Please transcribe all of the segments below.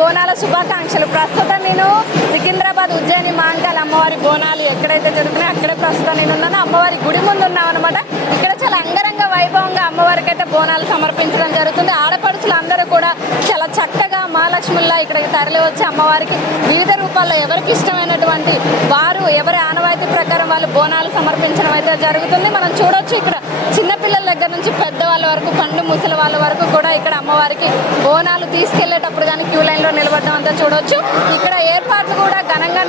బోనాల శుభాకాంక్షలు. ప్రస్తుతం నేను సికింద్రాబాద్ ఉజ్జయిని మహంకాళి అమ్మవారి బోనాలు ఎక్కడైతే జరుగుతున్నాయో అక్కడే ప్రస్తుతం నేను ఉన్నాను. అమ్మవారి గుడి ముందు ఉన్నాం అనమాట. ఇక్కడ చాలా అంగరంగ వైభవంగా అమ్మవారికి అయితే బోనాలు సమర్పించడం జరుగుతుంది. ఆడపడుచులు అందరూ కూడా చాలా చక్కగా మహాలక్ష్మిలా ఇక్కడికి తరలి వచ్చి అమ్మవారికి వివిధ రూపాల్లో ఎవరికి ఇష్టమైనటువంటి వారు ఎవరి ఆనవాయితీ ప్రకారం వాళ్ళు బోనాలు సమర్పించడం అయితే జరుగుతుంది. మనం చూడొచ్చు ఇక్కడ చిన్నపిల్లల దగ్గర నుంచి పెద్దవాళ్ళ వరకు పండు ముసలి వాళ్ళ వరకు కూడా ఇక్కడ అమ్మవారికి బోనాలు తీసుకెళ్లేటప్పుడు కానీ క్యూ లైన్లో నిలబడడం అంతా చూడొచ్చు. ఇక్కడ ఏర్పాట్లు కూడా ఘనంగా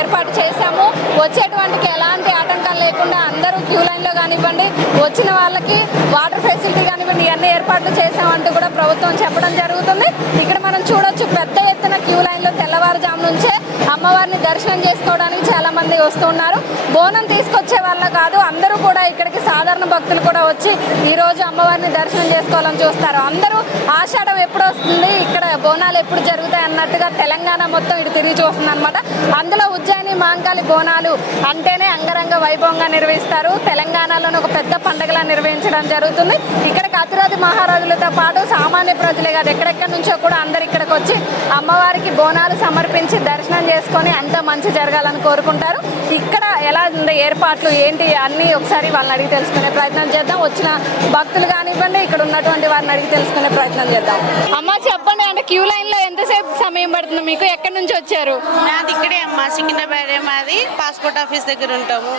ఏర్పాటు చేశాము. వచ్చేటువంటికి ఎలాంటి ఆటంకాలు లేకుండా అందరూ క్యూ లైన్లో కానివ్వండి, వచ్చిన వాళ్ళకి వాటర్ ఫెసిలిటీ కానివ్వండి, ఇవన్నీ ఏర్పాట్లు చేశామంటూ కూడా ప్రభుత్వం చెప్పడం జరుగుతుంది. ఇక్కడ మనం చూడొచ్చు పెద్ద ఎత్తున క్యూ లైన్లో తెల్లవారుజాము నుంచే అమ్మవారిని దర్శనం చేసుకోవడానికి చాలా మంది వస్తున్నారు. బోనం తీసుకొచ్చే వాళ్ళ కాదు, అందరూ కూడా ఇక్కడికి సాధారణ భక్తులు కూడా వచ్చి ఈరోజు అమ్మవారిని దర్శనం చేసుకోవాలని చూస్తారు. అందరూ ఆషాఢం ఎప్పుడు వస్తుంది, ఇక్కడ బోనాలు ఎప్పుడు జరుగుతాయి అన్నట్టుగా తెలంగాణ మొత్తం ఇటు తిరిగి చూస్తుంది అనమాట. అందులో ఉజ్జయిని మహంకాళి బోనాలు అంటేనే అంగరంగ వైభవంగా నిర్వహిస్తారు. తెలంగాణలోని ఒక పెద్ద పండుగలా నిర్వహించడం జరుగుతుంది. ఇక్కడికి అతిరథి మహారాజులతో పాటు సామాన్య ప్రజలే కాదు, ఎక్కడెక్కడి నుంచో కూడా అందరు ఇక్కడికి వచ్చి అమ్మవారికి బోనాలు సమర్పించి దర్శనం చేసుకొని అంతా మంచి జరగాలని కోరుకుంటారు. ఇక్కడ ఎలా ఉంది ఏర్పాట్లు ఏంటి అన్నీ ఒకసారి వాళ్ళని అడిగి తెలుసుకునే ప్రయత్నం చేద్దాం. వచ్చిన భక్తులు కానివ్వండి, ఇక్కడ ఉన్నటువంటి వారిని అడిగి తెలుసుకునే ప్రయత్నం చేద్దాం. అమ్మ చెప్పండి, అంటే క్యూ లైన్ లో ఎంతసేపు సమయం పడుతుంది మీకు? ఎక్కడి నుంచి వచ్చారు? నాది ఇక్కడే అమ్మా, సికింద్రాబాద్. మాది పాస్పోర్ట్ ఆఫీస్ దగ్గర ఉంటాము.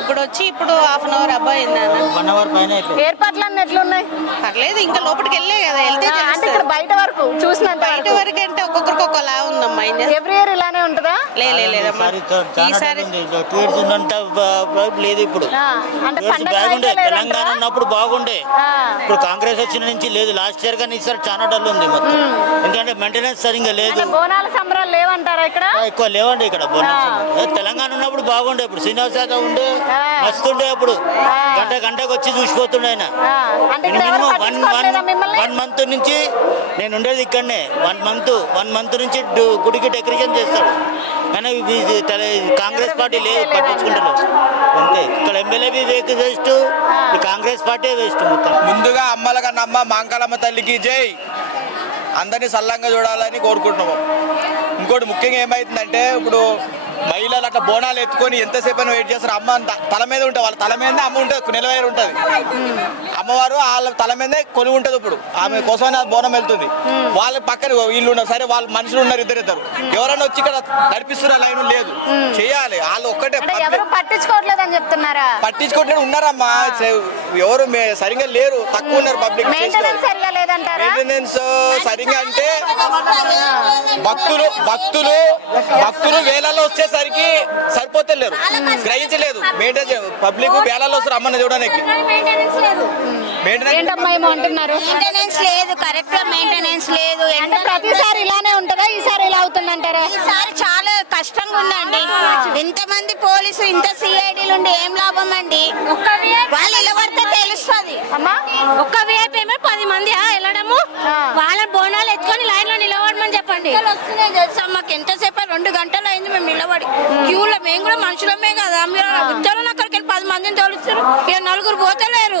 ఇప్పుడు హాఫ్ అన్ అవర్ అబ్బాయి ఏర్పాట్లు అన్నీ ఎట్లున్నాయి? పర్లేదు, ఇంకా లోపలికి వెళ్ళే కదా వెళ్తే అంటే ఇక్కడ బయట వరకు చూసిన బయట వరకు అంటే ఒక్కొక్కరికి ఒక్కలా ఉందమ్మా. ఎవ్రీ ఇయర్ ఇలానే ఉంటుందా? లేదమ్మా, ఈసారి లేదు. ఇప్పుడు బాగుండే, తెలంగాణ ఉన్నప్పుడు బాగుండే. ఇప్పుడు కాంగ్రెస్ వచ్చిన నుంచి లేదు. లాస్ట్ ఇయర్ కానీ ఈసారి చాలా డల్ ఉంది మొత్తం. ఎందుకంటే మెయింటెనెన్స్ సరిగ్గా లేదు. బోనాల సంబరాలు లేవంటారా ఇక్కడ? ఎక్కువ లేవండి ఇక్కడ బోనాలు. తెలంగాణ ఉన్నప్పుడు బాగుండే. ఇప్పుడు శ్రీనివాస యాదవ్ ఉండే మస్తుండే. అప్పుడు గంటకు వచ్చి చూసిపోతుండే ఆయన. మినిమం 1 మంత్ నుంచి నేను ఉండేది ఇక్కడనే. 1 మంత్ నుంచి గుడికి డెకరేషన్ చేస్తాడు. కానీ కాంగ్రెస్ పార్టీ లేదు, పట్టించుకుంటారు అంతే. ఇక్కడ MLA waste, Congress party waste మొత్తం. ముందుగా అమ్మల కన్నా అమ్మ మహంకాళమ్మ తల్లికి జై. అందరినీ సల్లంగా చూడాలని కోరుకుంటున్నాము. ఇంకోటి ముఖ్యంగా ఏమైతుందంటే, ఇప్పుడు మహిళలు అట్లా బోనాలు ఎత్తుకొని ఎంతసేపు వెయిట్ చేస్తారు. అమ్మ తల మీద ఉంటుంది, వాళ్ళ తల మీదనే అమ్మ ఉంటుంది, నిలవేరు ఉంటుంది. అమ్మవారు వాళ్ళ తల మీదనే కొలువు ఉంటుంది. ఇప్పుడు ఆమె కోసమే బోనం వెళ్తుంది. వాళ్ళ పక్కన వీళ్ళు ఉన్నారు, సరే వాళ్ళు మనుషులు ఉన్నారు, ఇద్దరు ఎవరైనా వచ్చి ఇక్కడ నడిపిస్తున్న లైన్ లేదు, చేయాలి. వాళ్ళు ఒక్కటే పట్టించుకోవట్లేదు అని చెప్తున్నారా? పట్టించుకోవట్లేదు ఉన్నారమ్మా, ఎవరు సరిగ్గా లేరు, తక్కువ ఉన్నారు. పబ్లిక్ మెయింటెనెన్స్ సరిగ్గా అంటే భక్తులు వేలలో వచ్చేసరికి సరిపోతలేరు, గ్రహించలేదు. మెయింటెనెన్స్ పబ్లిక్ వేలలో వస్తారు అమ్మని చూడడానికి. మెయింటెనెన్స్ లేదు, కరెక్ట్ గా మెయింటెనెన్స్ లేదు. ప్రతిసారి ఇలానే ఉంటుందా? ఈసారి ఇలా అవుతుందంటారా? ఈసారి చాలా కష్టంగా ఉందండి. ఇంతమంది పోలీసులు, ఇంత సిఐడీలు ఉండి ఏం లాభం అండి? వాళ్ళు ఎలా పడితే తెలుస్తుంది. ఒక్క VIP 10 మంది వెళ్ళడము, వాళ్ళ బోనాలు ఎత్తుకొని లైన్ లో నిలబడమని చెప్పండి. వస్తున్నాయి తెలుసా మాకు? ఎంతసేపు 2 గంటలు అయింది మేము నిలబడి క్యూలో. మేము కూడా మనుషులమే కదా, మీరు ఉద్యోగం అక్కడికి వెళ్ళి 10 మందిని తోలుస్తారు, ఇక 4 పోతలేరు.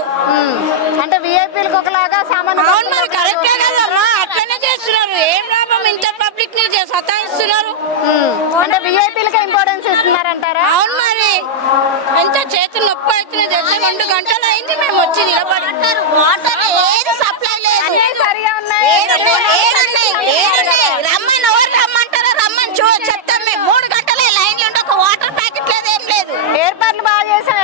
అంటే విఐపీలకు ఒకలాగా సామాన్య అవును, మరి కరెక్టే కదమ్మా, అట్లనే చేస్తున్నారు. ఏం లాభం? ఇంత పబ్లిక్ ని సతాయిస్తున్నారు. అంటే విఐపీలకే ఇంపార్టెన్స్ ఇస్తున్నారంటారా? అవును, మరి ఎంత చేతులు నొప్పి అవుతుంది తెలుసా? 2 గంటలు అయింది మేము వచ్చి నిలబడి. వాటర్ ఏది సప్లై లేదు, సరిగా ఉన్నాయి. రమ్మని ఎవరు రమ్మంటారో రమ్మని చెప్తాం మేము. 3 గంటలే లైన్లు ఉండి ఒక వాటర్ ప్యాకెట్ లేదు, ఏం లేదు. ఏర్పాట్లు బాగా చేశారు.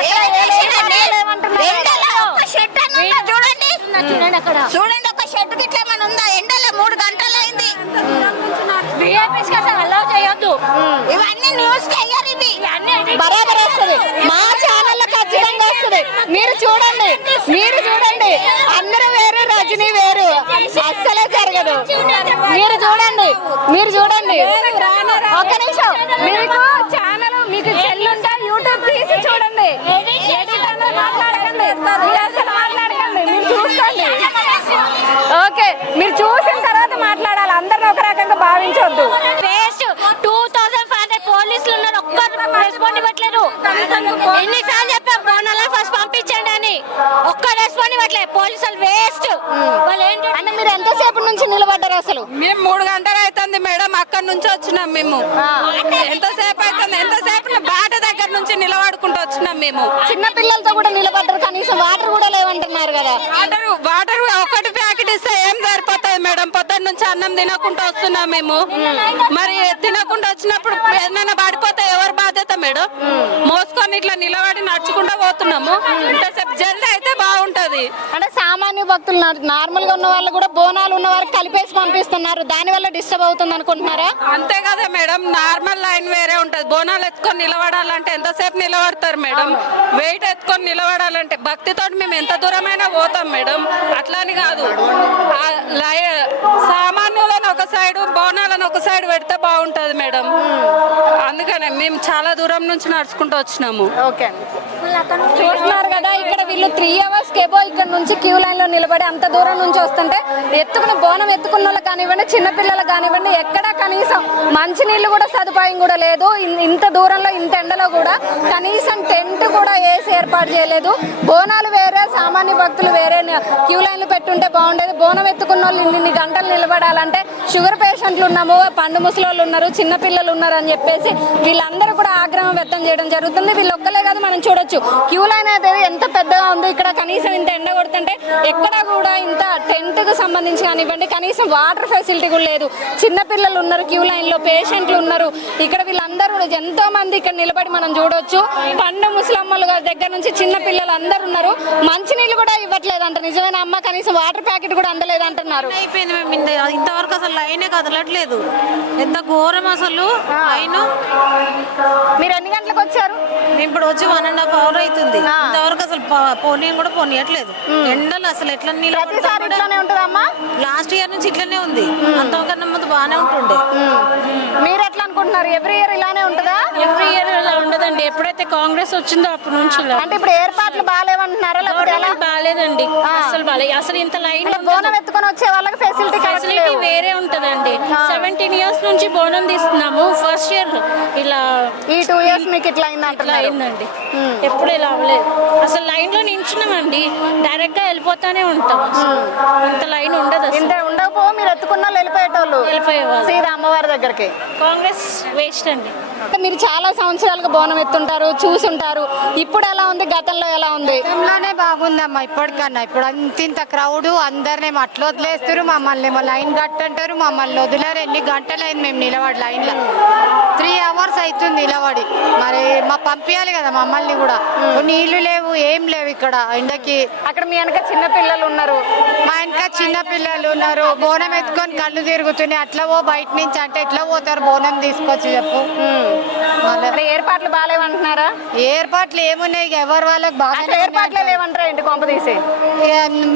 చూడండి ఒక షెడ్ గిట్లా ఏమైనా ఉందా? ఎండలో 3 గంటలు అయింది. VIPs కి అసలు అలౌ చేయొద్దు. ఇవన్నీ న్యూస్ కి అయ్యారు, ఇవి బరాబర్ వస్తుంది. మా ఛానల్లో ఖచ్చితంగా వస్తుంది. మీరు చూడండి. అందరూ వేరు, రజనీ వేరు, అస్సలే జరగదు. మీరు చూడండి. ఒక్క నిమిషం, మీకు ఛానల్, మీకు చెల్లుంటే యూట్యూబ్ తీసి చూడండి. మాట్లాడకండి, మీరు చూసుకోండి. ఓకే, మీరు చూసిన తర్వాత మాట్లాడాలి. అందరిని ఒక రకంగా భావించవద్దు. 2500 పోలీసులు ఉన్నారు, ఒక్కరు రెస్పాండ్ ఇవ్వట్లేదు. ఎన్నిసార్లు చెప్పాం బోనాలను ఫస్ట్ పంపించండి అని. ఒక్క రెస్పాండ్ ఇవ్వట్లే పోలీసులు వేస్ట్ వాళ్ళు ఏంటి అంటే మీరు ఎంతసేపు నుంచి నిలబడ్డారు అసలు? మేము 3 గంటలు అవుతుంది మేడం, అక్కడి నుంచి వచ్చినాం మేము. ఎంతసేపు అవుతుంది, ఎంతసేపు బాట దగ్గర నుంచి నిలబడుకుంటూ వచ్చినాం మేము. చిన్న పిల్లలతో కూడా నిలబడ్డారు, కనీసం వాటర్ కూడా లేవంటున్నారు కదా. వాటర్ ఒకటి ప్యాకెట్ ఇస్తే ఏం సరిపోతుంది మేడం? పొద్దున్న నుంచి అన్నం తినకుండా వస్తున్నాం మేము. మరి తినకుండా వచ్చినప్పుడు ఏదైనా పడిపోతే ఎవరు బాధ్యత మేడం? మోసుకొని ఇట్లా నిలబడి నడుచుకుంటూ పోతున్నాము. ఇంతసేపు జల్దీ అయితే బాగుంటది. అంటే సామాన్య భక్తులు నార్మల్ గా ఉన్న వాళ్ళు కూడా బోనాలు ఉన్న వారికి కలిపేసి పంపిస్తున్నారు, దాని వల్ల డిస్టర్బ్ అవుతుంది అనుకుంటున్నారా? అంతే కదా మేడం, నార్మల్ లైన్ వేరే ఉంటది. బోనాలు ఎత్తుకొని నిలబడాలంటే ఎంతసేపు నిలబడతారు మేడం? వెయిట్ ఎత్తుకొని నిలబడాలంటే భక్తితో మేము ఎంత దూరమైనా పోతాం మేడం. అట్లా అని కాదు, సామాన్యులను ఒక సైడ్ బోనాలను ఒక సైడ్ పెడితే బాగుంటది మేడం. అందుకనే మేము చాలా దూరం నుంచి నడుచుకుంటూ వచ్చినాము. ఓకే, చూస్తున్నారు కదా, ఇక్కడ వీళ్ళు 3 hours కేబో ఇక్కడ నుంచి క్యూ లైన్ లో నిలబడి అంత దూరం నుంచి వస్తుంటే ఎత్తుకున్న బోనం ఎత్తుకున్న వాళ్ళకి కానివ్వండి, చిన్నపిల్లలకు కానివ్వండి, ఎక్కడ కనీసం మంచినీళ్ళు కూడా సదుపాయం కూడా లేదు. ఇంత దూరంలో ఇంత ఎండలో కూడా కనీసం టెంట్ కూడా వేసి ఏర్పాటు చేయలేదు. బోనాలు వేరే, సామాన్య భక్తులు వేరే క్యూ లైన్లు పెట్టుంటే బాగుండేది. బోనం ఎత్తుకున్న వాళ్ళు ఇన్ని గంటలు నిలబడాలంటే షుగర్ పేషెంట్లు ఉన్నాము, పండు ముసలోళ్ళు ఉన్నారు, చిన్నపిల్లలు ఉన్నారు అని చెప్పేసి వీళ్ళందరూ కూడా ఆగ్రహం వ్యక్తం చేయడం జరుగుతుంది. వీళ్ళు ఒక్కలే కాదు, మనం చూడొచ్చు క్యూ లైన్ అయితే ఎంత పెద్దగా ఉంది. ఇక్కడ కనీసం ఇంత ఎండ కొడుతుంటే ఎక్కడ కూడా ఇంత టెంట్ కు సంబంధించి కానివ్వండి, కనీసం వాటర్ ఫెసిలిటీ కూడా లేదు. చిన్నపిల్లలు ఉన్నారు, క్యూ లైన్ లో పేషెంట్లు ఉన్నారు. ఇక్కడ వీళ్ళందరూ కూడా ఎంతో మంది ఇక్కడ నిలబడి మనం చూడొచ్చు. పండు ముసలమ్మల దగ్గర నుంచి చిన్న పిల్లలు అందరు ఉన్నారు. మంచినీళ్ళు కూడా ఇవ్వట్లేదంట. నిజమైన అమ్మ, కనీసం వాటర్ ప్యాకెట్ కూడా అందలేదు అంటున్నారు. అయిపోయింది మేము ఇంతవరకు అసలు లైనే కదలట్లేదు. ఎంత ఘోరం అసలు లైన్. మీరు ఎన్ని గంటలకు వచ్చారు? ఇప్పుడు వచ్చి 1.5 hour అవుతుంది. ఇంతవరకు అసలు పోనీ కూడా పోనీయట్లేదు. ఎండలు అసలు ఎట్లా ప్రతిసారి ఇట్లానే ఉంటుందమ్మా? లాస్ట్ ఇయర్ నుంచి ఇట్లనే ఉంది, అంతకన్నా ముందు బాగానే ఉంటుండే. మీరు ఎట్లా అనుకుంటున్నారు? ఎవ్రీ ఇయర్ ఇలానే ఉంటుందా? ఎవ్రీ ఇయర్ ఇలా ఉండదండి. ఎప్పుడైతే కాంగ్రెస్ వచ్చిందో అప్పటి నుంచి అంటే ఇప్పుడు ఏర్పాట్లు బాగాలేవంటున్నారా? బాగాలేదండి, అసలు బాగాలేదు. అసలు ఇంత లైన్ బోనం ఎత్తుకొని వచ్చే వాళ్ళకి ఫెసిలిటీ వేరే ఉంటదండి. 17 years నుంచి బోనం తీస్తున్నాము. ఫస్ట్ ఇయర్ ఇలా ఈ 2 years మీకు ఇట్లా అయిందండి. ఎప్పుడు ఇలా అవ్వలేదు. అసలు లైన్ లో నించున్నామండి, డైరెక్ట్ గా వెళ్ళిపోతానే ఉంటాం. ఇంత లైన్ ఉండదు, ఇంత ఉండకపో. మీరు ఎత్తుకున్న వాళ్ళు వెళ్ళిపోయేవాళ్ళు సీదా అమ్మవారి దగ్గరికి. కాంగ్రెస్ వేస్ట్ అండి. మీరు చాలా సంవత్సరాలుగా బోనం ఎత్తుంటారు, చూసుంటారు. ఇప్పుడు ఎలా ఉంది, గతంలో ఎలా ఉంది? గతంలోనే బాగుందమ్మా ఇప్పటికన్నా. ఇప్పుడు ఇంత క్రౌడ్, అందరినీ అట్లా వదిలేస్తారు, మమ్మల్ని లైన్ కట్టంటారు, మమ్మల్ని వదిలేరు. ఎన్ని గంటలైంది మేము నిలబడి లైన్లో? 3 hours అవుతుంది నిలబడి. మరి మా పంపించాలి కదా మమ్మల్ని కూడా. నీళ్లు లేవు, ఏం లేవు ఇక్కడ ఎండకి. అక్కడ మీ వెనక చిన్న పిల్లలు ఉన్నారు, మా వెనక చిన్న పిల్లలు ఉన్నారు. బోనం ఎత్తుకొని కళ్ళు తిరుగుతున్నాయి. అట్లా బయట నుంచి అంటే ఎట్లా పోతారు బోనం తీసుకొచ్చి చెప్పు? ఏర్పాట్లు బాగాలేవంటున్నారా? ఏర్పాట్లు ఏమున్నాయి, ఎవరు వాళ్ళకి బాగా ఏర్పాట్లే లేవంటారా? ఇంటి కొంప తీసి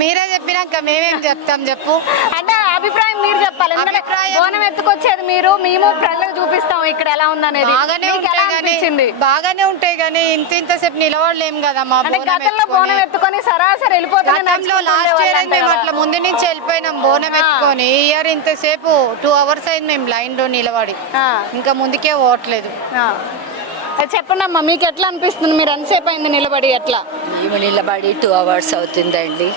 మీరే చెప్పినాక మేమేం చెప్తాం చెప్పు? అంటే అభిప్రాయం మీరు చెప్పాలి. ఎందుకంటే బోనం ఎత్తుకొచ్చేది మీరు, మేము ప్రజలకు చూపిస్తాం ఇక్కడ ఎలా ఉందనేది. బాగానే ఉంటాయి కానీ ఇంతసేపు నిలబడలేం కదా. మా గతంలో బోనం ఎత్తుకొని సరాసరి వెళ్ళిపోతాం. లాస్ట్ ఇయర్ మేము అట్లా ముందు నుంచి వెళ్ళిపోయినాం బోనం ఎత్తుకొని. ఈ ఇయర్ ఇంతసేపు 2 hours అయింది మేము లైన్ లో నిలబడి, ఇంకా ముందుకే పోవట్లేదు. చెప్పండి అమ్మా, మీకు ఎట్లా అనిపిస్తుంది? మీరు ఎంతసేపు అయింది నిలబడి? ఎట్లా? మేము నిలబడి 2 hours అవుతుందండి.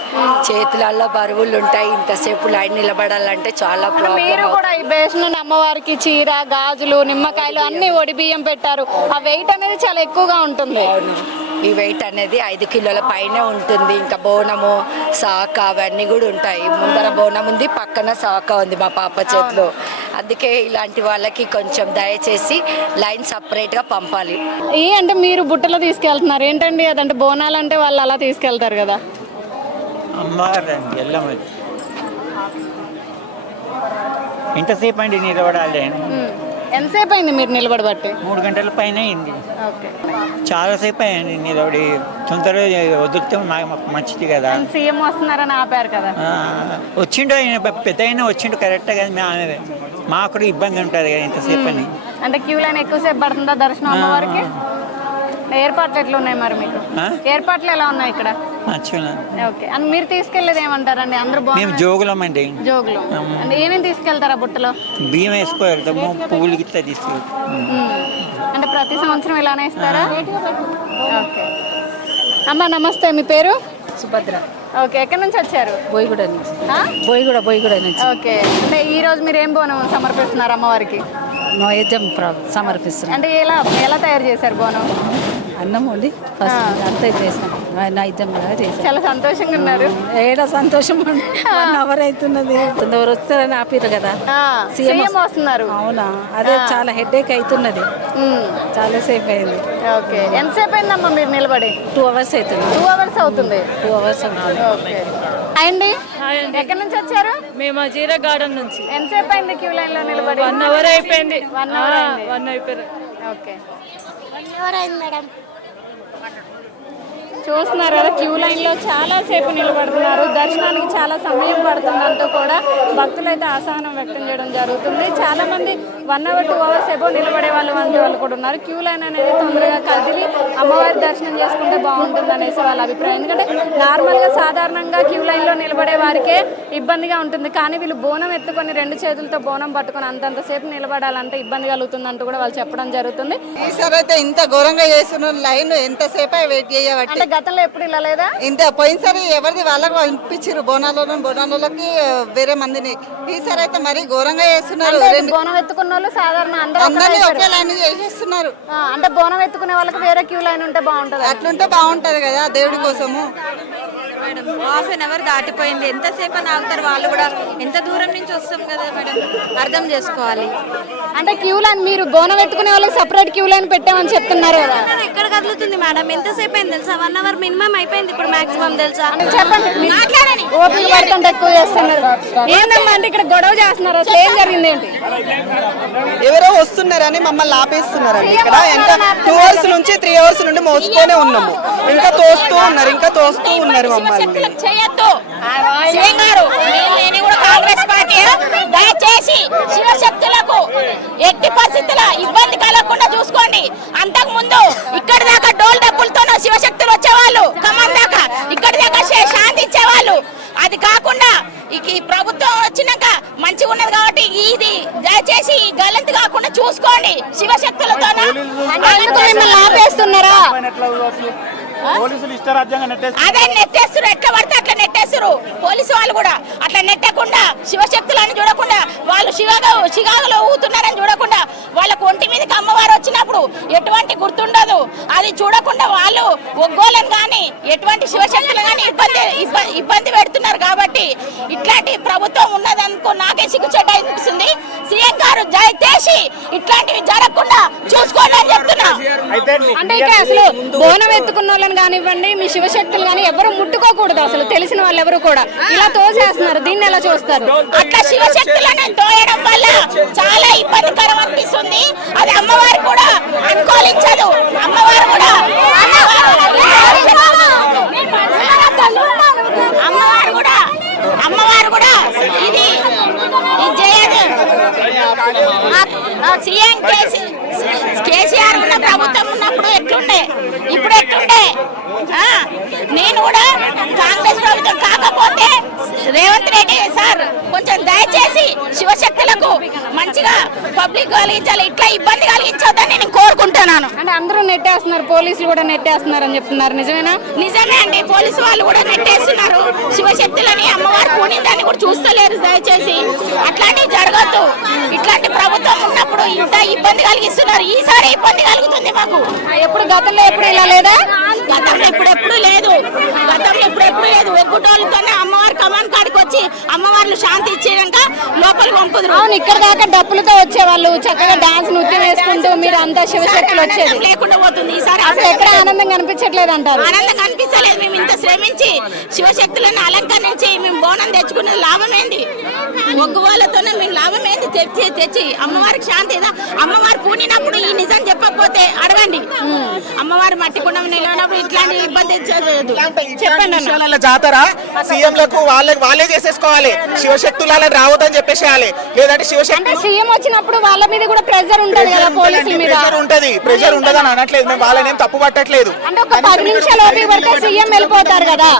చేతులలో బరువులు ఉంటాయి, ఇంతసేపు లైన్ నిలబడాలంటే చాలా ప్రాబ్లం. మీరు కూడా ఈ బేసిన అమ్మవారికి చీర, గాజులు, నిమ్మకాయలు అన్ని ఒడి బియ్యం పెట్టారు. ఆ వెయిట్ అనేది చాలా ఎక్కువగా ఉంటుంది. ఈ వెయిట్ అనేది 5 కిలోల పైనే ఉంటుంది. ఇంకా బోనము, సాక అవన్నీ కూడా ఉంటాయి. ముందర బోనం ఉంది, పక్కన సాక ఉంది మా పాప చేతిలో. అందుకే ఇలాంటి వాళ్ళకి కొంచెం దయచేసి లైన్ సపరేట్గా పంపాలి. అంటే మీరు బుట్టలో తీసుకెళ్తున్నారు ఏంటండి? అదంటే బోనాలు అంటే వాళ్ళు అలా తీసుకెళ్తారు కదా. ఎంతసేపు అండి నిలబడాలి? ఎంతసేపు అయింది మీరు నిలబడబట్టి? 3 గంటల పైన అయింది. ఓకే, చాలాసేపు అయింది నిలబడి. తొందరగా వదిలితే మాకు మంచిది కదా. సీఎం వస్తున్నారని ఆపారు కదా. వచ్చిండు ఆయన, పెద్ద అయినా వచ్చిండు కరెక్టే కదా. మాకు కూడా ఇబ్బంది ఉంటుంది కదా ఇంతసేపు అని. అంటే క్యూ లైన్ ఎక్కువసేపు పడుతుందా దర్శనం అమ్మవారికి? ఏర్పాట్లు ఎట్లా ఉన్నాయి మరి మీకు? ఏర్పాట్లు ఎలా ఉన్నాయి ఇక్కడ? ఓకే, అండ్ మీరు తీసుకెళ్లేది ఏమంటారండి? అందరూ మేము జోగులం అండి. జోగులు అంటే ఏమేమి తీసుకెళ్తారా బుట్టలో? బియ్యం వేసుకోగలుగుతాము, పువ్వులు గిట్లా తీసుకెళ్తాం. అంటే ప్రతి సంవత్సరం ఇలానే ఇస్తారా? ఓకే అమ్మ, నమస్తే. మీ పేరు? సుభద్ర. ఓకే, ఎక్కడి నుంచి వచ్చారు? బోయిగూడ నుంచి. ఆ? బోయిగూడ నుంచి. ఓకే, అంటే ఈ రోజు మీరు ఏం బోనం సమర్పిస్తున్నారు అమ్మవారికి? నైవేద్యం సమర్పిస్తున్నాం. అంటే ఎలా తయారు చేశారు బోనం? అన్నం వండి ఫస్ట్ అంతా చేసాం, నైవేద్యం చేసాం. చాలా సంతోషంగా ఉన్నారు. ఏడా సంతోషం, 1 అవర్ అవుతున్నది. ఎవరు వస్తారని ఆపిరు కదా, సీఎం వస్తున్నారు. అవునా, అదే చాలా హెడేక్ అవుతున్నది, చాలా సేపు అయింది. ఓకే, ఎంతసేపు అయిందమ్మా మీరు నిలబడి? 2 అవర్స్ అవుతుంది. 2 అవర్స్ అవుతుంది. 2 అవర్స్ అవుతుంది. ఓకే అండి, ఎక్కడి నుంచి వచ్చారు? మేము జీరా గార్డెన్ నుంచి. ఎంతసేపు అయింది క్యూ లైన్ లో నిలబడి? 1 అవర్ అయిపోయింది. 1 అవర్ అయింది. 1 అయిపోయింది. ఓకే, 1 అవర్ అయింది మేడం. చూస్తున్నారు కదా, క్యూ లైన్లో చాలాసేపు నిలబడుతున్నారు. దర్శనానికి చాలా సమయం పడుతుందంటూ కూడా భక్తులు అయితే అసహనం వ్యక్తం చేయడం జరుగుతుంది. చాలామంది 1 అవర్ 2 అవర్స్ ఎబో నిలబడే వాళ్ళు కూడా ఉన్నారు. క్యూ లైన్ అనేది తొందరగా కదిలి అమ్మవారి దర్శనం చేసుకుంటే బాగుంటుంది అనేసి వాళ్ళ అభిప్రాయం. ఎందుకంటే నార్మల్గా సాధారణంగా క్యూ లైన్లో నిలబడే వారికే ఇబ్బందిగా ఉంటుంది, కానీ వీళ్ళు బోనం ఎత్తుకొని 2 చేతులతో బోనం పట్టుకొని అంతంతసేపు నిలబడాలంటే ఇబ్బంది కలుగుతుందంటూ కూడా వాళ్ళు చెప్పడం జరుగుతుంది. ఈసారి అయితే ఇంత ఘోరంగా చేస్తున్న లైన్ ఎంతసేపు వెయిట్ చేయబట్టి. గతంలో ఎప్పుడు ఇలా లేదా? ఇంత పోయినసారి ఎవరిది వాళ్ళకి పంపించారు బోనాలకి వేరే మందిని. ఈసారి అయితే మరీ ఘోరంగా చేస్తున్నారు. బోనం ఎత్తుకున్న వాళ్ళు సాధారణ అందరినీ ఒకే లైన్ చేసేస్తున్నారు. అంటే బోనం ఎత్తుకునే వాళ్ళకి వేరే క్యూ లైన్ ఉంటే బాగుంటుంది. అట్లుంటే బాగుంటది కదా దేవుడి కోసము. మేడం 1/2 అవర్ దాటిపోయింది, ఎంతసేపు అని ఆగుతారు వాళ్ళు కూడా? ఎంత దూరం నుంచి వస్తాం కదా మేడం, అర్థం చేసుకోవాలి. అంటే క్యూ లైన్ మీరు బోనం ఎత్తుకునే వాళ్ళకి సపరేట్ క్యూ లైన్ పెట్టామని చెప్తున్నారు కదా. ఎక్కడ కదులుతుంది మేడం? ఎంతసేపు అయింది తెలుసా? 1 అవర్ మినిమం అయిపోయింది ఇప్పుడు మాక్సిమం తెలుసా? చెప్పండి, ఓపిక పడుతుంటే ఎక్కువ చేస్తున్నారు. ఏందమ్మా అంటే ఇక్కడ గొడవ చేస్తున్నారు, అసలు ఏం జరిగింది ఏంటి? ఎవరో వస్తున్నారని మమ్మల్ని ఆపేస్తున్నారండి. ఇక్కడ ఎంత 2 అవర్స్ నుంచి 3 అవర్స్ నుండి మోసుకొనే ఉన్నాము. ఇంకా తోస్తూ ఉన్నారు మమ్మల్ని. చేయొద్దు సీఎం గారు, నేను కూడా కాంగ్రెస్ పార్టీ. దయచేసి శివశక్తులకు ఎట్టి పరిస్థితుల్లో ఇబ్బంది కలగకుండా చూసుకోండి. అంతకు ముందు ఇక్కడి దాకా డోల్ డబ్బులతో శివశక్తులు వచ్చేవాళ్ళు, ఖమ్మం దాకా ఇక్కడి దాకా శాంతి ఇచ్చేవాళ్ళు. అది కాకుండా ఈ ప్రభుత్వం వచ్చినాక మంచిగా ఉన్నది కాబట్టి ఇది దయచేసి గలంతి కాకుండా చూసుకోండి శివశక్తులతో. ఆపేస్తున్నారా? అదే నెట్టేస్తారు, ఎట్లా పడితే అట్లా నెట్టేస్తారు. పోలీసు వాళ్ళు కూడా అట్లా నెట్టకుండా శివశక్తులని చూడకుండా, వాళ్ళు శివాగలో ఊగుతున్నారని చూడకుండా, వాళ్ళకు ఒంటి మీదకి అమ్మవారు వచ్చినప్పుడు ఎటువంటి గుర్తుండదు. అది చూడకుండా వాళ్ళు ఒగ్గోలను కానీ ఎటువంటి శివశక్తులు కానీ ఇబ్బంది పెడుతున్నారు. కాబట్టి ఇట్లాంటి ప్రభుత్వం ఉన్నదనుకో నాకే సిగ్గుచేట అనిపిస్తుంది. సీఎం గారు దయచేసి ఇట్లాంటివి జరగకుండా చూసుకోండి అని చెప్తున్నా. అంటే ఇక అసలు బోనం ఎత్తుకున్న వాళ్ళని కానివ్వండి, మీ శివశక్తులు కానీ ఎవరు ముట్టుకోకూడదు. అసలు తెలిసిన వాళ్ళు ఎవరు కూడా ఇలా తోసేస్తున్నారు. దీన్ని ఎలా చూస్తారు? అట్లా శివశక్తులను తోయడం వల్ల చాలా ఇబ్బందికరం అనిపిస్తుంది. అది అమ్మవారు కూడా అనుకూలించదు. అమ్మవారు కూడా ఇది చేయదు. సీఎం కేసీఆర్ ఉన్న ప్రభుత్వం ఉన్నప్పుడు ఎట్లుండే, ఇప్పుడు ఎట్లుండే? నేను కూడా కాంగ్రెస్ ప్రభుత్వం కాకపోతే రేవంత్ రెడ్డి సార్ కొంచెం దయచేసి శివశక్తులకు మంచిగా పబ్లిక్ కలిగించాలి, ఇట్లా ఇబ్బంది కలిగించొద్దని నేను కోరుకుంటున్నాను. అంటే అందరూ నెట్టేస్తున్నారు, పోలీసులు కూడా నెట్టేస్తున్నారు అని చెప్తున్నారు, నిజమేనా? నిజమే అండి, పోలీసు వాళ్ళు కూడా నెట్టేస్తున్నారు. శివశక్తులని అమ్మవారు పూనిందాన్ని కూడా చూస్తలేరు. దయచేసి అట్లాంటివి జరగద్దు. ఇట్లాంటి ప్రభుత్వం ఉన్నప్పుడు ఇంత ఇబ్బంది కలిగిస్తున్నారు. ఈసారి ఇబ్బంది కలుగుతుంది మాకు. ఎప్పుడు గతంలో ఎప్పుడు ఇలా లేదా? గతంలో ఎప్పుడెప్పుడు లేదు. ఒక్కటోళ్ళతోనే అమ్మవారు కమాన్ కాడికి వచ్చి అమ్మవార్లు శాంతి ఇచ్చాక లోపలికి పంపుదురు. అవును, ఇక్కడ దాకా డప్పులతో వచ్చేవాళ్ళు, చక్కగా డాన్స్ నృత్యం వేసుకుంటూ మీరు అంతా శివశక్తులు వచ్చేది లేకుండా పోతుంది. ఈసారి అసలు ఎక్కడ ఆనందం కనిపించట్లేదు అంటారు. ఆనందం కనిపించలేదు. మేము ఇంత శ్రమించి శివశక్తులను అలంకరించి మేము బోనం తెచ్చుకునే లాభం ఏంది? ఒగ్గు వాళ్ళతోనే మేము లాభం ఏంది? తెచ్చి అమ్మవారికి శాంతి. అమ్మవారు పూనినప్పుడు ఈ నిజం చెప్పకపోతే అడగండి. అమ్మవారి మట్టి కుండం నిలవనప్పుడు ఇట్లాంటి ఇబ్బంది చెప్పండి. జాతర సీఎంలకు వాళ్ళే చేసేసుకోవాలి. శివశక్తుల రావద్దని చెప్పేసేయాలి. లేదంటే శివశక్తి సీఎం వచ్చినప్పుడు వాళ్ళ మీద కూడా ప్రెజర్ ఉంటది కదా, పోలీసుల మీద ప్రెజర్ ఉంటదని అనట్లేదు, మేము వాళ్ళని ఏం తప్పు పట్టట్లేదు. అంటే ఒక 10 నిమిషాలు ఓపిక పడితే సీఎం వెళ్ళిపోతారు కదా.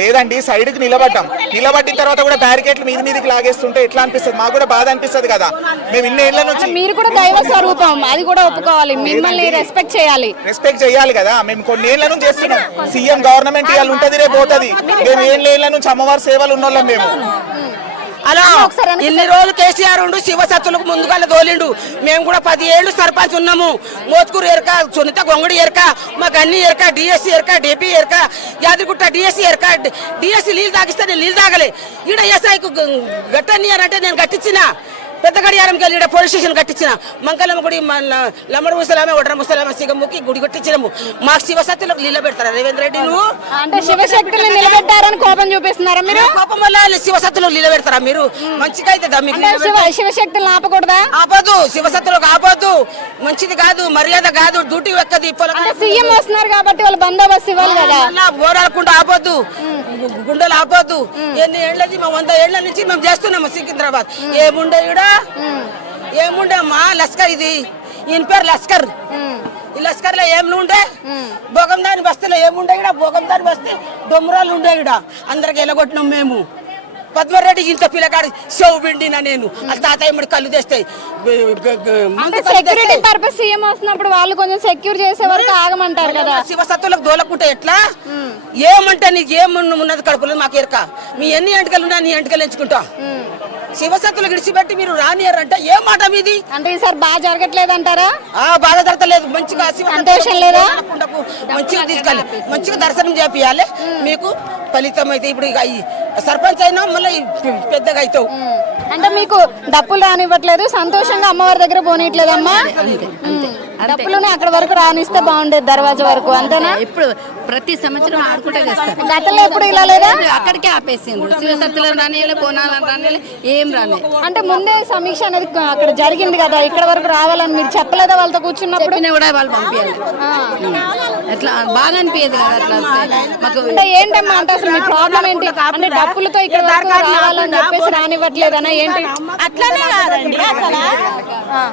లేదండి సైడ్కి నిలబడ్డిన తర్వాత కూడా బ్యారికేడ్లు మీదికి లాగేస్తుంటే ఎట్లా అనిపిస్తుంది? మాకు కూడా బాధ అనిపిస్తుంది కదా. మేము ఇన్ని ఏళ్ల నుంచి మీరు కూడా దైవ స్వరూపం, అది కూడా ఒప్పుకోవాలి, మిమ్మల్ని రెస్పెక్ట్ చేయాలి కదా. మేము కొన్ని ఏళ్ల నుంచి చేస్తున్నాం. సీఎం గవర్నమెంట్ ఇవాళ ఉంటది రేపు పోతుంది. మేము ఏళ్ళ నుంచి అమ్మవారి సేవలు ఉన్నోళ్ళం మేము. అలా ఇన్ని రోజులు కేసీఆర్ ఉండు శివసత్తులకు ముందుగా తోలిండు. మేము కూడా 10 ఏళ్ళు సర్పంచ్ ఉన్నాము. మోత్కూరు ఎరక, సునీత గొంగడి ఎరక, మాకు అన్ని ఎరక, డిఎస్సీ ఎరక, డిపి ఎరక, యాదగిరిగుట్ట డిఎస్సీ ఎరక. డిఎస్సీ నీళ్ళు తాగిస్తే నేను నీళ్ళు తాగలే. ఈడ ఎస్ఐకు గట్టని అని అంటే నేను కట్టించిన. పెద్ద గడియారంకి వెళ్ళి పోలీస్ స్టేషన్ కట్టించిన. మంగళమ్మ గుడి లమ్మడి ముసలామే ఒడ్ర ముసలామే సిగమ్ముకి గుడి కట్టించినాము. మాకు శివసత్తులకు నీళ్ళు పెడతారా రేవంత్ రెడ్డి? నువ్వు అంటే శివశక్తులు నిలబెట్టారని కోపం చూపిస్తున్నారా మీరు? కోపం వల్ల శివసత్తులకు నీళ్ళు పెడతారా మీరు? మంచిగా అవుతుందా మీకు? శివశక్తులను ఆపకూడదా? ఆపదు, శివసత్తులకు ఆపొద్దు. మంచిది కాదు, మర్యాద కాదు, డ్యూటీ ఎక్కది. సీఎం వస్తున్నారు కాబట్టి వాళ్ళు బందోబస్తు ఇవ్వాలి కదా. బోరాలకుండా ఆపొద్దు, గుండెలు ఆపొద్దు. ఎన్ని ఏళ్ళది మేము 100 ఏళ్ల నుంచి మేము చేస్తున్నాము సికింద్రాబాద్. ఏముండే మా లస్కర్, ఇది ఈయన పేరు లస్కర్. ఈ లస్కర్ లో ఏముండే భోగందాని బస్తీలో ఏముండే? ఇక్కడ భోగందాని బస్తీ డొమ్రాలు ఉండే. ఇక్కడ అందరికి ఎలగొట్టినాం మేము. పద్మరెడ్డి ఇంత పిల్లగాడు చెవు బిండినా నేను అది తాతయ్య కళ్ళు తెస్తాయి. సెక్యూరిటీ పర్పస్ సీఎం వస్తున్నప్పుడు వాళ్ళు కొంచెం సెక్యూర్ చేసే వరకు ఆగమంటారు కదా. శివసత్తులకు దోలకుంటే ఎట్లా? ఏమంటే నీకు ఏమున్నది కడుపులో మాకు ఎరక. మీ ఎన్ని ఎంటకలు ఉన్నా నీ ఎంటకలు ఎంచుకుంటా. శివసత్తులు విడిచిపెట్టి మీరు రానియారంటే ఏ మాట మీది? అంటే ఈసారి బాగా జరగట్లేదంటారా? బాగా జరగలేదు. మంచిగా సంతోషం లేదా? మంచిగా తీసుకెళ్ళి మంచిగా దర్శనం చేపియాలి. మీకు ఫలితం అయితే ఇప్పుడు ఇక సర్పంచ్ అయినా మళ్ళీ పెద్దగా అవుతావు. అంటే మీకు డప్పులు రానివ్వట్లేదు, సంతోషంగా అమ్మవారి దగ్గర పోనీయట్లేదమ్మా. డప్పులునే అక్కడ వరకు రానిస్తే బాగుండేది, దర్వాజా వరకు. అంతేనా? ఇప్పుడు ప్రతి సంవత్సరం ఆడుకుంటే చేస్తారు. గతంలో ఎప్పుడు ఇలా లేదా? అక్కడికే ఆపేసిండ్రు. శివసత్తులు రానియలే, బోనాలు రానియలే, ఏం రాలే. అంటే ముందే సమీక్ష అనేది అక్కడ జరిగింది కదా, ఇక్కడ వరకు రావాలని మీరు చెప్పలేదా వాళ్ళతో కూర్చున్నప్పుడు? కూడా వాళ్ళు పంపించాలి. అట్లా బాగా అనిపించదు కదా అట్లా మాకు. అంటే ఏంటమ్మా అంటే అసలు మీ ప్రాబ్లం ఏంటి? అంటే డప్పులతో ఇక్కడ వరకు రావాలని చెప్పేసి రానివ్వట్లేదనా ఏంటి? అట్లానే కాదండి, అసలు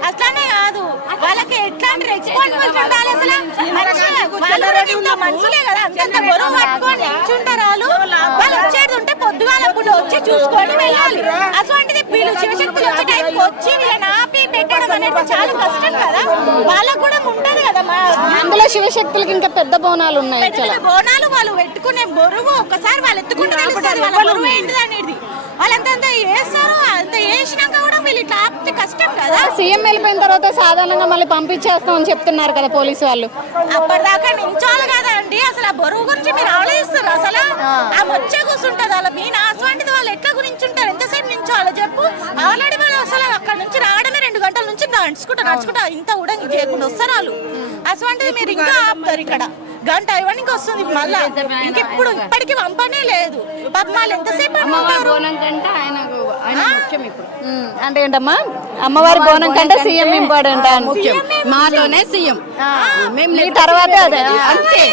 అట్లానే కాదు. వాళ్ళకి ఎట్లాంటి రెస్పాన్సిబిలిటీ ఉండాలి అసలు? మనుషులే కదా, అంతంత గొడవ పట్టుకొని నిల్చుంటారు వాళ్ళు. వాళ్ళు వచ్చేది ఉంటే పొద్దుగాలప్పుడు వచ్చి చూసుకొని వెళ్ళాలి. అటువంటిది వీళ్ళు శివశక్తులు వచ్చే టైంకి వచ్చి వీళ్ళని ఆపి పెట్టడం అనేది చాలా కష్టం కదా. వాళ్ళకు కూడా ఉంటది కదా. అందులో శివశక్తులకి ఇంకా పెద్ద బోనాలు ఉన్నాయి. బోనాలు వాళ్ళు పెట్టుకునే బరువు ఒకసారి వాళ్ళు ఎత్తుకుంటే తెలుస్తుంది వాళ్ళ బరువు ఏంటిది అనేది. వాళ్ళంత వేస్తారు, అంత వేసినాక కూడా వీళ్ళు ఇట్లా ఆపితే కష్టం కదా. సీఎం వెళ్ళిపోయిన తర్వాత సాధారణంగా మళ్ళీ పంపించేస్తామని చెప్తున్నారు కదా పోలీసు వాళ్ళు. అప్పటిదాకా నించోవాలి కదా అండి. అసలు ఆ బరువు గురించి మీరు ఆలోచిస్తారు? అసలు ఆ వచ్చే కూర్చుంటది వాళ్ళ మీన. అటువంటిది వాళ్ళు ఎట్లా గురించుంటారు? ఎంతసేపు నించోవాలో చెప్పు. ఆల్రెడీ వాళ్ళు అసలు అక్కడ నుంచి రావడమే 2 గంటల నుంచి నడుచుకుంటా ఇంత కూడా చేయకుండా వస్తారు వాళ్ళు. అటువంటిది మీరు ఇంకా ఆపుతారు. ఇక్కడ గంట ఇవ్వడానికి వస్తుంది మళ్ళా. ఇంకెప్పుడు ఇప్పటికీ పంపనే లేదు. పద్మాలు ఎంతసేపు అంటే ఏంటమ్మా, అమ్మవారి బోనం కంటే సీఎం ఇంపార్టెంట్. ముఖ్యం, మాతోనే సీఎం. మేము తర్వాత అదే అంతే.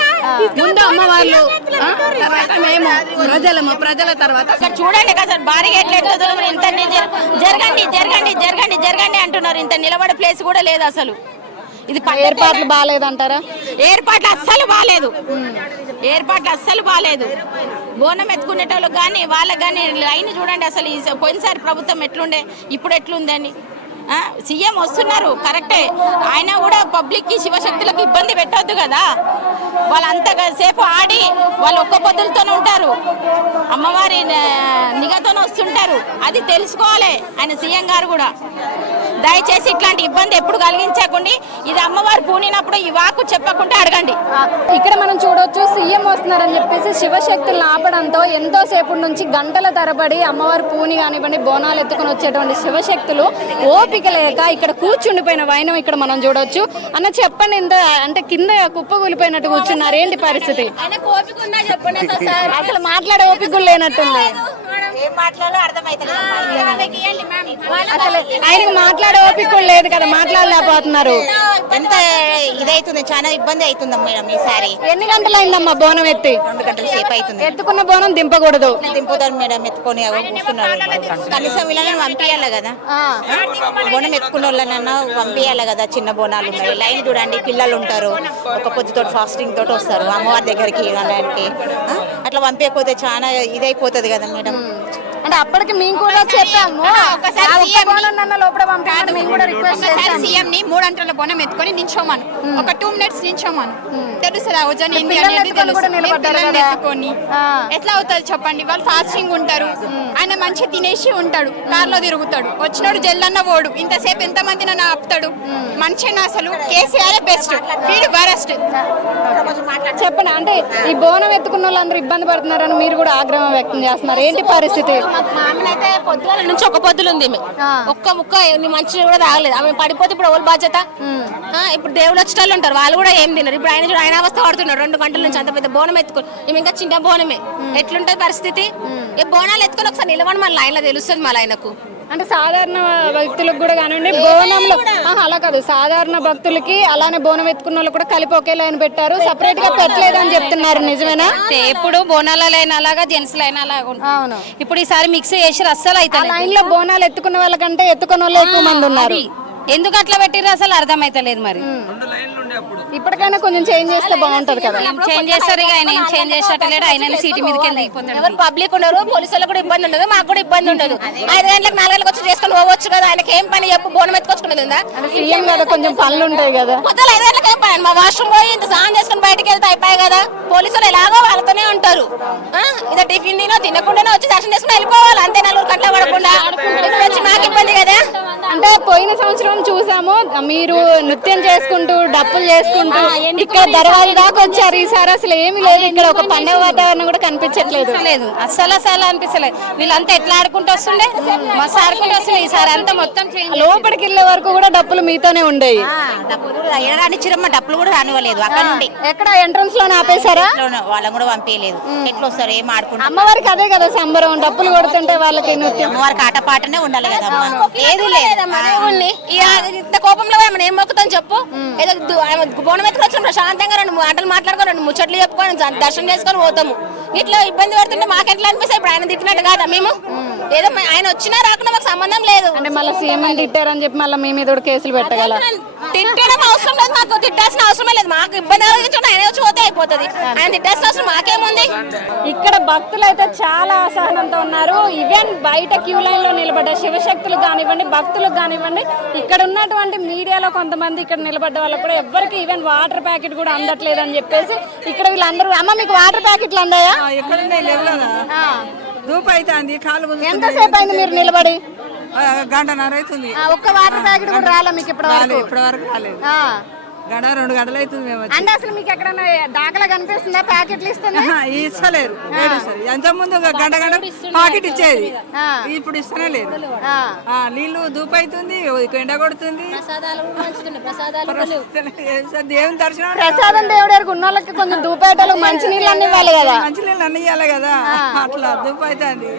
ముందు అమ్మవాళ్ళు, తర్వాత మేము ప్రజల తర్వాత. చూడండి కదా భారీగా ఎట్లా ఇంత జరగండి జరగండి జరగండి జరగండి అంటున్నారు. ఇంత నిలబడే ప్లేస్ కూడా లేదు అసలు. ఇది ఏర్పాట్లు బాగాలేదంటారా? ఏర్పాట్లు అస్సలు బాగాలేదు. బోనం ఎత్తుకునేటోళ్ళు కానీ వాళ్ళకి కానీ లైన్ చూడండి అసలు. పోయినసారి ప్రభుత్వం ఎట్లుండే, ఇప్పుడు ఎట్లుందని. సీఎం వస్తున్నారు కరెక్టే, ఆయన కూడా పబ్లిక్ కి శివశక్తులకు ఇబ్బంది పెట్టొద్దు కదా. వాళ్ళంతా సేపు ఆడి వాళ్ళు ఒక్క పొద్దులతోనే ఉంటారు, అమ్మవారి నిఘాతోనే వస్తుంటారు. అది తెలుసుకోవాలి ఆయన సీఎం గారు కూడా. దయచేసి ఇట్లాంటి ఇబ్బంది ఎప్పుడు కలిగించకండి. ఇది అమ్మవారు పూనినప్పుడు ఈ వాకు చెప్పకుండా అడగండి. ఇక్కడ మనం చూడొచ్చు, సీఎం వస్తున్నారని చెప్పేసి శివశక్తులను ఆపడంతో ఎంతో సేపు నుంచి గంటల తరబడి అమ్మవారి పూని కానివ్వండి, బోనాలు ఎత్తుకొని వచ్చేటువంటి శివశక్తులు ఓపిక లేక ఇక్కడ కూర్చుండిపోయిన వైనం ఇక్కడ మనం చూడొచ్చు. అన్న చెప్పండి, ఇంత అంటే కింద కుప్ప కూలిపోయినట్టు కూర్చున్నారు, ఏంటి పరిస్థితి? అసలు మాట్లాడే ఓపిక లేనట్టుంది. అసలు ఆయనకు మాట్లాడే ఓపిక లేదు కదా, మాట్లాడలేకపోతున్నారు. ఎంత ఇదైతుంది, చాలా ఇబ్బంది అవుతుంది మేడం ఈసారి. ఎన్ని గంటలు అయిందమ్మా బోనం ఎత్తి? 2 గంటల సేపు అవుతుంది. ఎత్తుకున్న బోనం దింపకూడదు. దింపుతారు మేడం, ఎత్తుకొని కూర్చున్నారు. కనీసం వీళ్ళని పంపించాలి కదా, బోనం ఎత్తుకున్న వాళ్ళనన్నా పంపించాలి కదా. చిన్న బోనాలు ఉన్నాయి, లైన్ చూడండి, పిల్లలు ఉంటారు, ఒక పొద్దుతో ఫాస్టింగ్ తోటి వస్తారు అమ్మవారి దగ్గరికి. అట్లా పంపించకపోతే చాలా ఇదైపోతుంది కదా మేడం. అంటే అప్పటికి మేము కూడా చెప్పాము లోపల పంపించాలి మేము కూడా రిక్వెస్ట్ చేస్తాం. సీఎం ని 3 గంటల బోనం ఎత్తుకొని నించోమను, ఒక 2 minutes నించోమను, తెలుస్తుంది ఆ వజన్ ఏంటి అనేది ఎత్తుకొని ఎట్లా అవుతుంది చెప్పండి. వాళ్ళు ఫాస్టింగ్ ఉంటారు, ఆయన మంచి తినేసి ఉంటాడు, కార్లో తిరుగుతాడు, వచ్చినాడు జల్లన్న ఓడు, ఇంతసేపు ఎంత మంది నన్ను ఆపుతాడు. మంచిగా అసలు కేసీఆర్ బెస్ట్, వీడు వరస్ట్. చెప్పండి, అంటే ఈ బోనం ఎత్తుకున్న వాళ్ళందరూ ఇబ్బంది పడుతున్నారని మీరు కూడా ఆగ్రహం వ్యక్తం చేస్తున్నారు, ఏంటి పరిస్థితి? అయితే పొద్దుల నుంచి ఒక పొద్దులు ఉంది, ఒక్క ముక్క మంచి కూడా తాగలేదు. ఆమె పడిపోతే ఇప్పుడు ఎవరు బాధ్యత? ఇప్పుడు దేవుడు వచ్చేటోళ్ళు ఉంటారు, వాళ్ళు కూడా ఏం తిన్నారు. ఇప్పుడు ఆయన అవస్థ పడుతున్నారు 2 గంటల నుంచి, అంత పెద్ద బోనం ఎత్తుకొని. ఈమె ఇంకా చిన్న బోనమే, ఎట్లుంటది పరిస్థితి? ఈ బోనాలు ఎత్తుకొని ఒకసారి నిలబడి మళ్ళీ ఆయనలో తెలుస్తుంది మళ్ళీ ఆయనకు. అంటే సాధారణ వ్యక్తులకు కూడా కానివ్వండి, బోనంలో అలా కాదు, సాధారణ భక్తులకి అలానే బోనం ఎత్తుకున్న వాళ్ళు కూడా కలిపి ఒకే లైన్ పెట్టారు, సపరేట్ గా పెట్టలేదు అని చెప్తున్నారు, నిజమేనా? ఎప్పుడు బోనాల లైన్ అలాగా జెంట్స్ లైన్ అలాగా. అవును, ఇప్పుడు ఈసారి మిక్స్ చేసి అస్సలు అయితే లైన్ లో బోనాలు ఎత్తుకున్న వాళ్ళకంటే ఎత్తుకున్న వాళ్ళు ఎక్కువ మంది ఉన్నారు. ఎందుకు అట్లా పెట్టిర్రు అసలు అర్థమైతలేదు. మరి ఇప్పటికైనా కొంచెం చేంజ్ చేస్తే బాగుంటది కదా. చేంజ్ చేస్తారు, ఆయన ఏం చేంజ్ చేసేటలేడు. ఆయన సీటు మీదకి వెళ్ళిపోతాడు. ఎవరు పబ్లిక్ ఉండరు, పోలీసులకు కూడా ఇబ్బంది ఉండదు, మాకు కూడా ఇబ్బంది ఉండదు. 5 గంటలకు 4 గంటలకు వచ్చి చేసుకొని పోవచ్చు కదా. ఆయనకి ఏం పని చెప్పు, బోనం ఎత్తుకొచ్చుకున్నది ఉందా? సీఎం కదా, కొంచెం పనులు ఉంటాయి కదా. పొద్దున 5 గంటలకు ఏం పని? మా వాష్రూమ్ పోయి ఇంత స్నానం చేసుకుని బయటకు వెళ్తే అయిపోయాయి కదా. పోలీసులు ఎలాగో వాళ్ళతోనే ఉంటారు. ఇదో టిఫిన్ తినకుండానే వచ్చి దర్శనం చేసుకుని వెళ్ళిపోవాలి, అంతే 4 గంటల పడకుండా. వచ్చి మాకు ఇబ్బంది కదా. అంటే పోయిన సంవత్సరం చూసాము, మీరు నృత్యం చేసుకుంటూ డప్పులు చేసుకుంటూ ఇక్కడ దర్వాజ దాకా వచ్చారు. ఈసారి అసలు ఏమి లేదు, ఇక్కడ ఒక పండుగ వాతావరణం కూడా కనిపించట్లేదు. అస్సలు అనిపిస్తలేదు. వీళ్ళంతా ఎట్లా ఆడుకుంటూ వస్తుండే, మస్తు ఆడుకుంటూ వస్తుండే. ఈసారి అంతా మొత్తం లోపలికి వెళ్ళే వరకు కూడా డప్పులు మీతోనే ఉండేవి. రానిచ్చిరమ్మ, డప్పులు కూడా రానివ్వలేదు. అక్కడ నుండి ఎక్కడ ఎంట్రన్స్ లోనే ఆపేశారా? వాళ్ళని కూడా పంపించలేదు. ఎట్లా వస్తారు, ఏం ఆడుకుంటారు? అమ్మవారికి అదే కదా సంబరం, డప్పులు కొడుతుంటే వాళ్ళకి నృత్యం. అమ్మవారికి ఆటపాటనే ఉండాలి కదా. ఏది లేదు, ఇంత కోపంలో మనం ఏం మొక్కుతాం చెప్పు? ఏదో బోనం ఎత్తుకొచ్చిన ప్రశాంతంగా 2 మాటలు మాట్లాడుకొని 2 ముచ్చట్లు చెప్పుకొని దర్శనం చేసుకొని పోతాము. ఇట్లా ఇబ్బంది పడుతుంటే మాకు ఎట్లా అనిపిస్తాయి? ఇప్పుడు ఆయన తిట్టినట్టు కాదా మేము? ఏదో ఆయన వచ్చినా రాకుండా మాకు సంబంధం లేదు. అంటే మళ్ళీ సీఎం తిట్టారని చెప్పి మళ్ళీ మీ మీద కూడా కేసులు పెట్టగల? తిట్టడం అవసరం లేదు, మాకు తిట్టాల్సిన అవసరమే లేదు. మాకు ఇబ్బంది కలిగించడం ఆయన వచ్చి పోతే అయిపోతుంది, ఆయన తిట్టాల్సిన అవసరం మాకేముంది? ఇక్కడ భక్తులు అయితే చాలా అసహనంతో ఉన్నారు. ఈవెన్ బయట క్యూ లైన్ లో నిలబడ్డ శివశక్తులకు కానివ్వండి, భక్తులకు కానివ్వండి, ఇక్కడ ఉన్నటువంటి మీడియాలో కొంతమంది ఇక్కడ నిలబడ్డ వాళ్ళకు కూడా ఎవరికి ఈవెన్ వాటర్ ప్యాకెట్ కూడా అందట్లేదు అని చెప్పేసి ఇక్కడ వీళ్ళందరూ, అమ్మ మీకు వాటర్ ప్యాకెట్లు అందాయా? ఎంతసేపు అయింది మీరు నిలబడి? గంటన్నర అవుతుంది. ఒక్క వాటర్ ప్యాకెట్ కూడా రాలే మీకు ఇప్పటివరకు? ఇప్పటివరకు రాలేదు. 2 గంటలు అవుతుంది మేము. అంటే అసలు మీకు ఎక్కడైనా దాఖలా కనిపిస్తుందా ప్యాకెట్లు ఇస్తుందా? ఇస్తలేరు, ఎంత ముందు గంట ప్యాకెట్ ఇచ్చేది, ఇప్పుడు ఇస్తనే లేదు. నీళ్లు దూపు అవుతుంది, ఎండ కొడుతుంది. దేవుని దర్శనం, ప్రసాదం దేవుడి దగ్గర ఉన్న వాళ్ళకి కొంచెం దూపేటలు మంచి నీళ్ళు అన్ని ఇవ్వాలి కదా. మంచి నీళ్ళు అన్ని ఇవ్వాలి కదా, అట్లా దూపు అవుతుంది.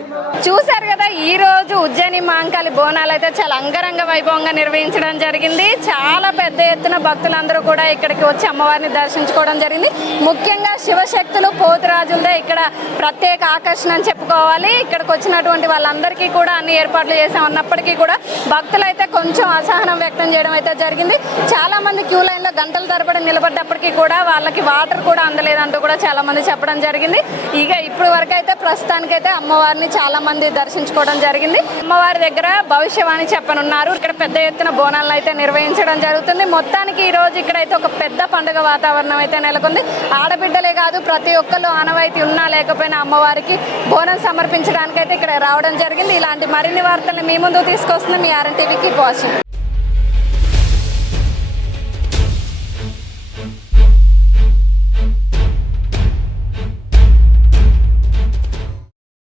చూసారు కదా, ఈ రోజు ఉజ్జయిని మహంకాళి బోనాలు అయితే చాలా అంగరంగ వైభవంగా నిర్వహించడం జరిగింది. చాలా పెద్ద ఎత్తున భక్తులందరూ కూడా ఇక్కడికి వచ్చి అమ్మవారిని దర్శించుకోవడం జరిగింది. ముఖ్యంగా శివశక్తులు పోతురాజులదే ఇక్కడ ప్రత్యేక ఆకర్షణ అని చెప్పుకోవాలి. ఇక్కడికి వచ్చినటువంటి వాళ్ళందరికీ కూడా అన్ని ఏర్పాట్లు చేసామన్నప్పటికీ కూడా భక్తులు అయితే కొంచెం అసహనం వ్యక్తం చేయడం అయితే జరిగింది. చాలా మంది క్యూ లైన్ లో గంటల తరబడి నిలబడ్డప్పటికీ కూడా వాళ్ళకి వాటర్ కూడా అందలేదంటూ కూడా చాలా మంది చెప్పడం జరిగింది. ఇక ఇప్పుడు వరకు అయితే ప్రస్తుతానికైతే అమ్మవారిని చాలా మంది దర్శించుకోవడం జరిగింది. అమ్మవారి దగ్గర భవిష్యవాణి చెప్పనున్నారు. ఇక్కడ పెద్ద ఎత్తున బోనాలను అయితే నిర్వహించడం జరుగుతుంది. మొత్తానికి ఈ రోజు ఇక్కడైతే ఒక పెద్ద పండుగ వాతావరణం అయితే నెలకొంది. ఆడబిడ్డలే కాదు, ప్రతి ఒక్కళ్ళు ఆనవాయితీ ఉన్నా లేకపోయినా అమ్మవారికి బోనం సమర్పించడానికైతే ఇక్కడ రావడం జరిగింది. ఇలాంటి మరిన్ని వార్తలు మీ ముందు తీసుకొస్తుంది మీ RN టీవీకి వాచింగ్.